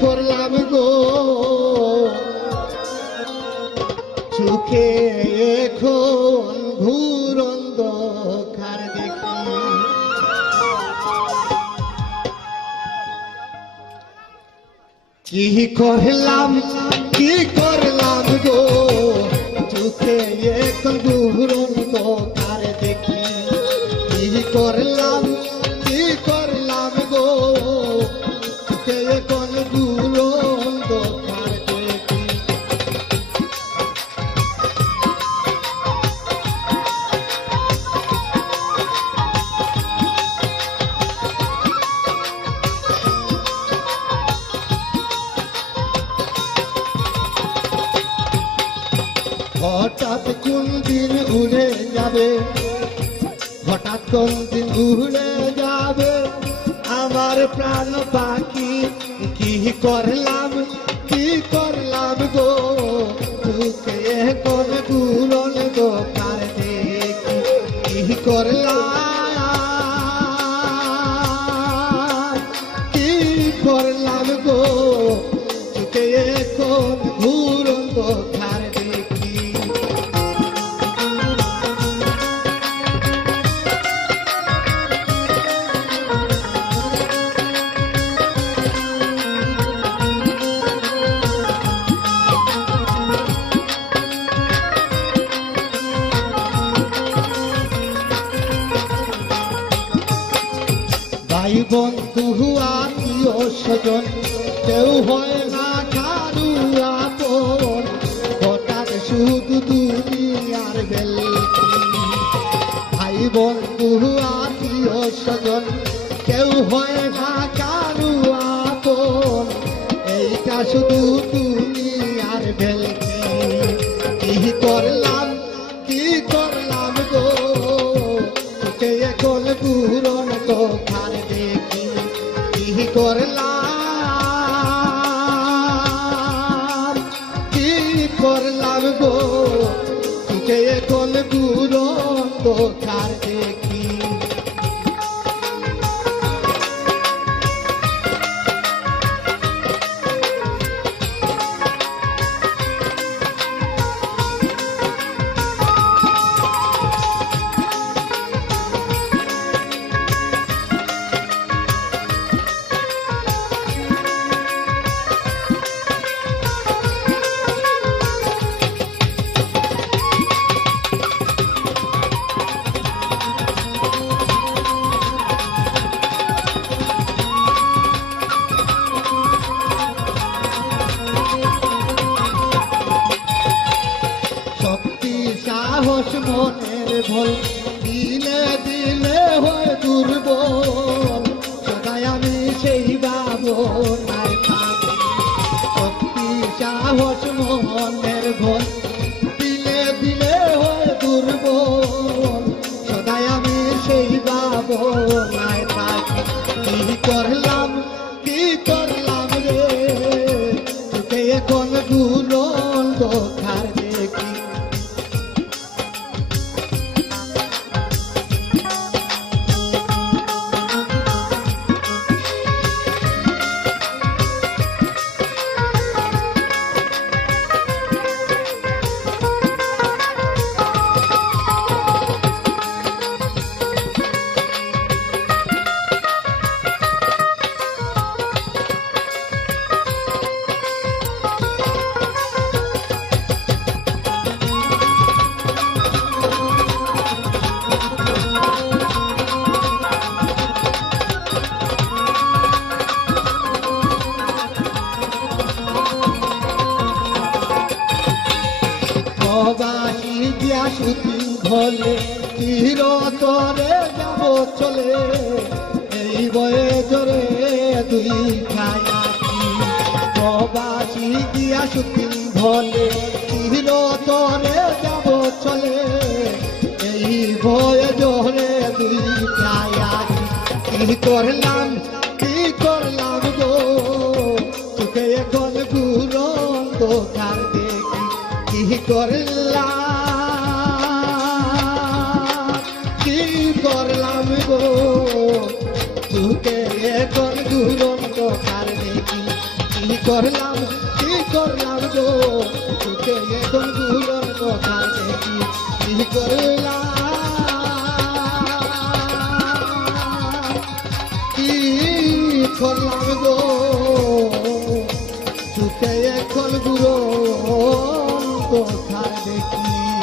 করলাম গো চোখে এখন ঘুর অন্ধকার দেখি কি করলাম গো চোখে এখন ঘুর অন্ধকার দেখি কি করলাম গো চোখে এখন ঘুর অন্ধকার দেখি হঠাৎ কোন দিন উড়ে যাবে হঠাৎ কোন দিন উড়ে যাবে আমার প্রাণ পাখি কি করলাম গো তোকে কোন গুরন দোকার দেখি কি করলাম গো তোকে কোন গুরন দোকার দেখি ভাই বন্ধু আত্মীয় স্বজন কেউ হয় না কারু আপন হঠাৎ শুধু দুনিয়ার বেলকি ভাই বন্ধু আত্মীয় স্বজন কেউ হয় না কারু আপন এইটা শুধু দুনিয়ার বেলকি কি করলাম গো তোকে এখন পুরন দোকার দেখি কি করলাম গো তোকে এখন পুরন দোকার দেখি সাহস মনের ভুল দিলে হয় দুর্বল সদাই আমি সেই ভাবনায় থাকি শক্তি সাহস মনের ভুল দিলে হয় দুর্বল সদাই আমি সেই ভাবনায় থাকি কি করলাম রে তোকে এখন গুরন দোকার দেখি প্রবাসী দিয়া সুতি ঘলে চিরতরে যাব চলে এই বয়ে জোরে দুই খায়াকি প্রবাসী দিয়া সুতি ঘলে চিরতরে যাব চলে এই বয়ে জোরে দুই খায়াকি কি করলাম গো তোকে এখন গুরন দোকার দেখি কি করলাম গো সুখে এখন দুরন্ত কার দেখি কি করলাম গো সুখে এখন দুরন্ত কার দেখি কি করলাম কি করলাম গো সুখে এখন দুরন্ত কার দেখি